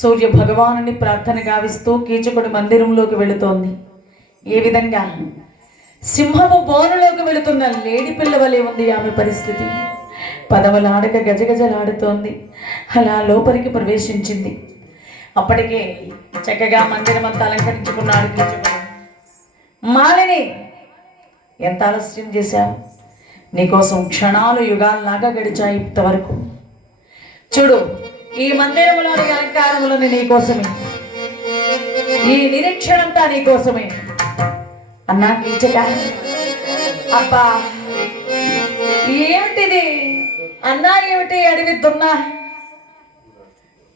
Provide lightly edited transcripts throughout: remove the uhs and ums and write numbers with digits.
సూర్య భగవానుని ప్రార్థన గావిస్తూ కీచకుడి మందిరంలోకి వెళుతోంది. ఏ విధంగా సింహము బోనులోకి వెళుతున్న లేడి పిల్ల వలె ఉంది ఆమె పరిస్థితి. పదవలాడక గజగజలాడుతోంది. అలా లోపలికి ప్రవేశించింది. అప్పటికే చక్కగా మందిరం అంతా అలంకరించుకున్నాడు కీచకుడు. మాలిని, ఎంత ఆలస్యం చేశావు? నీకోసం క్షణాలు యుగాల్లాగా గడిచాయి ఇంతవరకు. చూడు, ఈ మందిరంలోని అలంకారములని నీకోసమే, ఈ నిరీక్షణంతా నీకోసమే అన్నా కీచక. అబ్బా ఏమిటిది అన్నా? ఏమిటి అడివి దున్నా?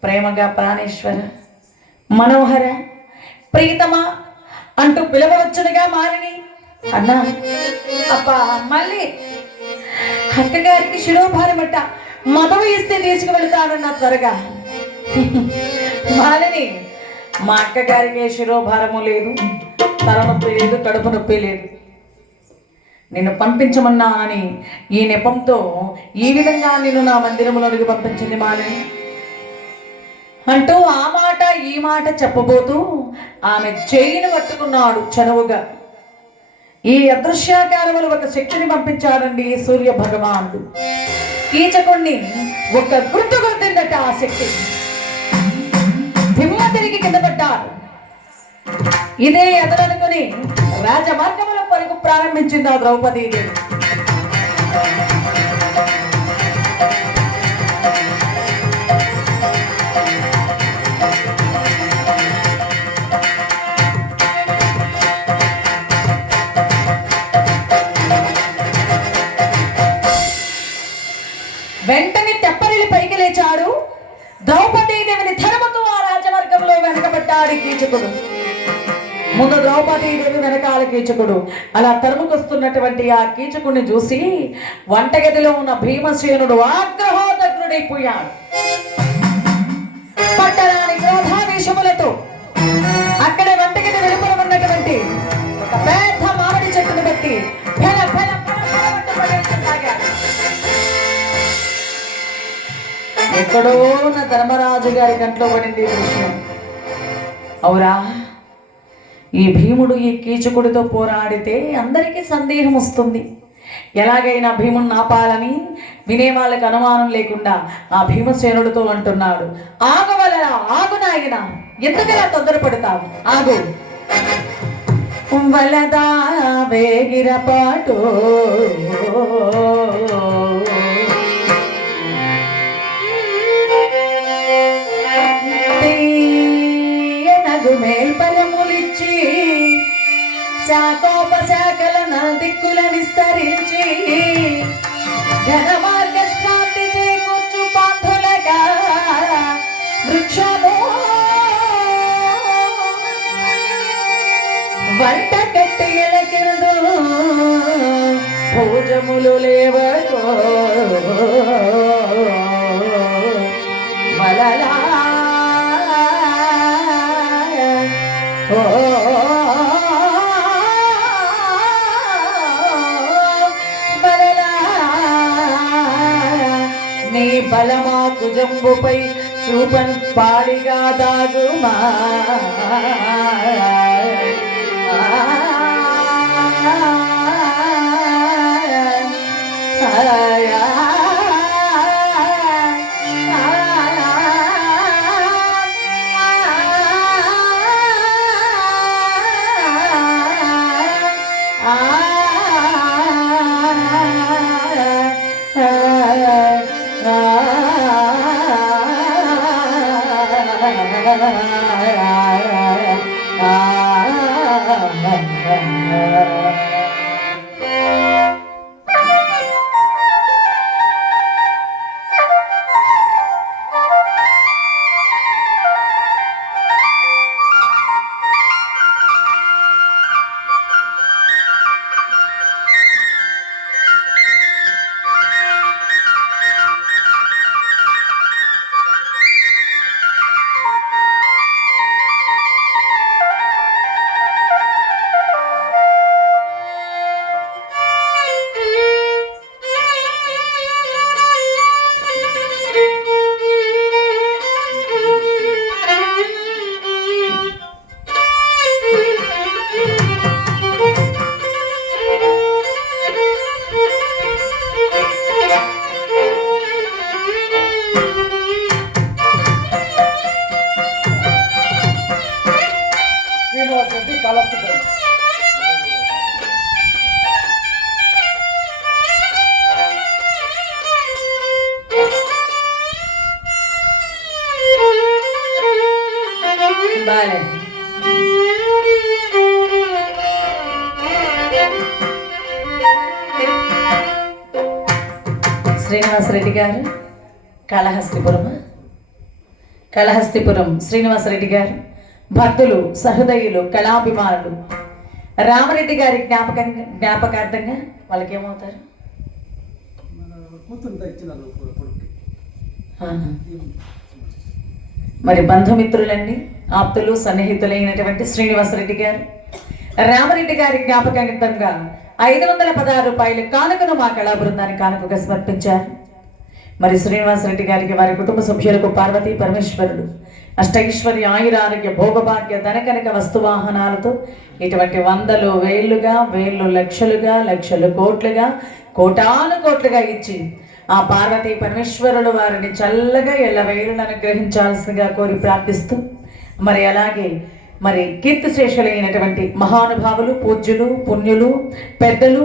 ప్రేమగా ప్రాణేశ్వర, మనోహర, ప్రీతమా అంటూ పిలవవచ్చునుగా మాలిని అన్నా. అబ్బా మళ్ళీ అక్కగారికి శిరోభారమట, మదవు ఇస్తే తీసుకువెళతానన్నా త్వరగా. మాలిని, మా అక్కగారికి శిరోభారము లేదు, తలనొప్పి లేదు, కడుపు నొప్పి లేదు. నిన్ను పంపించమన్నానని ఈ నెపంతో ఈ విధంగా నిన్ను నా మందిరంలోనికి పంపించింది మాలిని అంటూ ఆ మాట ఈ మాట చెప్పబోతూ ఆమె చేయిని పట్టుకున్నాడు చనువుగా. ఈ అదృశ్యాకారములు ఒక శక్తిని పంపించాడండి సూర్య భగవానుడు. కీచకుణ్ణి ఒక గుర్తు గుర్తిందట ఆ శక్తి. దిమ్మ తిరిగి కింద పడ్డాడు. ఇదే ఎదరనుకుని రాజమార్గముల పరుగు ప్రారంభించింది ఆ ద్రౌపదీదేవి. వెంటనే తెప్పరిల్లి పైకి లేచాడు. ద్రౌపదీదేవిని ధర్మతో ఆ రాజవర్గంలో వెనకబడ్డాడు కీచకుడు. ముందు ద్రౌపదీదేవి వెనకాల కీచకుడు. అలా తరుముకొస్తున్నటువంటి ఆ కీచకుడిని చూసి వంటగదిలో ఉన్న భీమసేనుడు ఆగ్రహోదగ్రుడైపోయాడు. పట్టరాని క్రోధావేశములతో అక్కడ వంటగది వెలుపల ఉన్నటువంటి ఒక పెద్ద మామిడి చెట్టును బట్టి ఎక్కడో ఉన్న ధర్మరాజు గారి కంట్లో పడింది దృశ్యం. అవురా, ఈ భీముడు ఈ కీచకుడితో పోరాడితే అందరికీ సందేహం వస్తుంది. ఎలాగైనా భీముడిని ఆపాలని వినే వాళ్ళకి అనుమానం లేకుండా ఆ భీమసేనుడితో అంటున్నాడు, ఆగవలరా, ఆగు నాయన, ఎందుకలా తొందరపడతావు, ఆగు. వలదా వేగిరపాటు మేల్పలములిచ్చి శాఖోపశాఖల దిక్కుల విస్తరించి ఘనమార్గ శాంతి చేకూర్చు పాంధులగా వృక్షము వంట కట్టి ఎలకిరుడు భోజములు లేవకో మలలా నీ బలమా కుజంబుపై చూపన్ పాడిగా దాగుమా బాలే శ్రీనివాసరెడ్డి గారు కాళహస్తిపురం శ్రీనివాసరెడ్డి గారు భక్తులు సహృదయులు కళాభిమానులు రామరెడ్డి గారి జ్ఞాపకార్థంగా వాళ్ళకి ఏమవుతారు? మరి బంధుమిత్రులండి, ఆప్తులు సన్నిహితులైనటువంటి శ్రీనివాసరెడ్డి గారు రామరెడ్డి గారి జ్ఞాపకార్థంగా 516 రూపాయల కానుకను మా కళా బృందానికి కానుకగా సమర్పించారు. మరి శ్రీనివాసరెడ్డి గారికి వారి కుటుంబ సభ్యులకు పార్వతీ పరమేశ్వరుడు అష్టైశ్వర్య ఆయురారోగ్య భోగభాగ్య ధనకనక వస్తువాహనాలతో ఇటువంటి వందలు వేలుగా వేళ్ళు లక్షలుగా లక్షలు కోట్లుగా కోటాను కోట్లుగా ఇచ్చి ఆ పార్వతీ పరమేశ్వరుడు వారిని చల్లగా ఎల్లవేళలను అనుగ్రహించాల్సిందిగా కోరి ప్రార్థిస్తూ మరి అలాగే మరి కీర్తిశేషులైనటువంటి మహానుభావులు పూజ్యులు పుణ్యులు పెద్దలు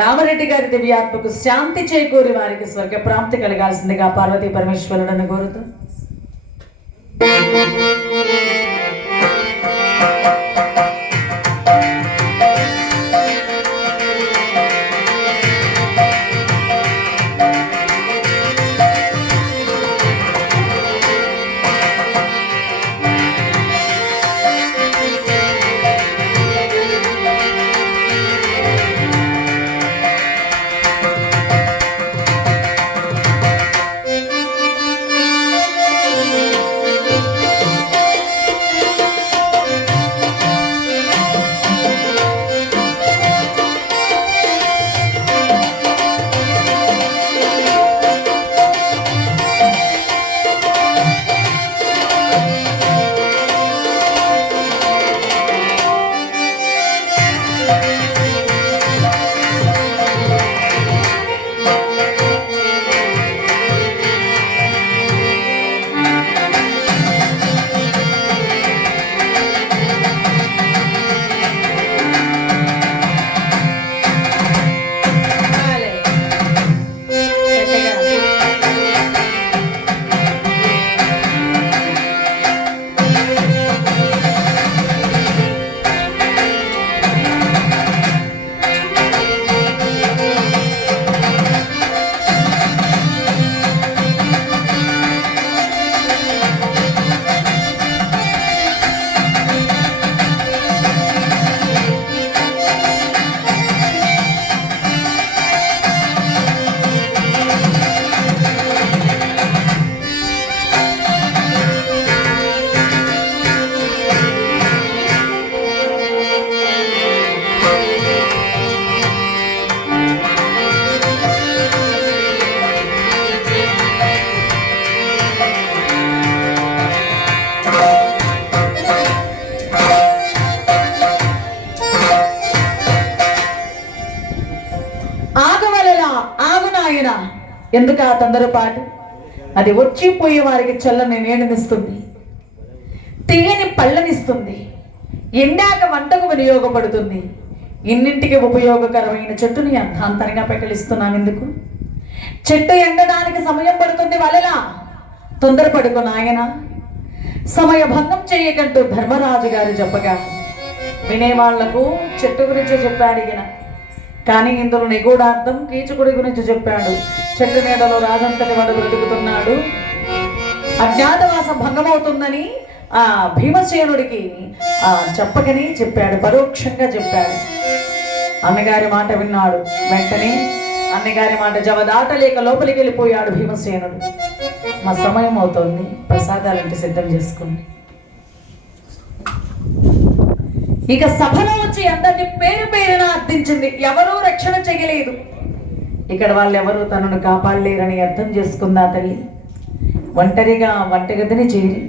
రామరెడ్డి గారి దివ్యాత్మకు శాంతి చేకూరి వారికి స్వర్గ ప్రాప్తి కలగాల్సిందిగా పార్వతీ పరమేశ్వరుడని కోరుతూ ఎందుకు ఆ తొందరపాటు? అది వచ్చిపోయే వారికి చల్లని నీడనిస్తుంది, తీయని పళ్ళనిస్తుంది, ఎండాక వంటకు వినియోగపడుతుంది. ఇన్నింటికి ఉపయోగకరమైన చెట్టుని అర్థాంతరంగా పెకలిస్తున్నాను ఎందుకు? చెట్టు ఎండడానికి సమయం పడుతుంది వలలా తొందరపడుకు నాయన. సమయ భంగం చేయకంటూ ధర్మరాజు గారు చెప్పగా వినేవాళ్లకు చెట్టు గురించి చెప్పాడు ఈయన. కానీ ఇందులో నిగూఢార్థం కీచకుడి గురించి చెప్పాడు. చెట్టు నీడలో రాజంతటి వాడు బ్రతుకుతున్నాడు, అజ్ఞాతవాసం భంగమవుతుందని ఆ భీమసేనుడికి చెప్పకని చెప్పాడు, పరోక్షంగా చెప్పాడు. అన్నగారి మాట విన్నాడు. వెంటనే అన్నగారి మాట జవదాటలేక లోపలికి వెళ్ళిపోయాడు భీమసేనుడు. మా సమయం అవుతోంది, ప్రసాదాలంటే సిద్ధం చేసుకోండి. ఇక సభలో వచ్చి అందరినీ పేరు పేరున అర్థించింది. ఎవరూ రక్షణ చేయలేదు. ఇక్కడ వాళ్ళెవరూ తనను కాపాడలేరని అర్థం చేసుకుందా తల్లి. ఒంటరిగా వంటగదిని చేరి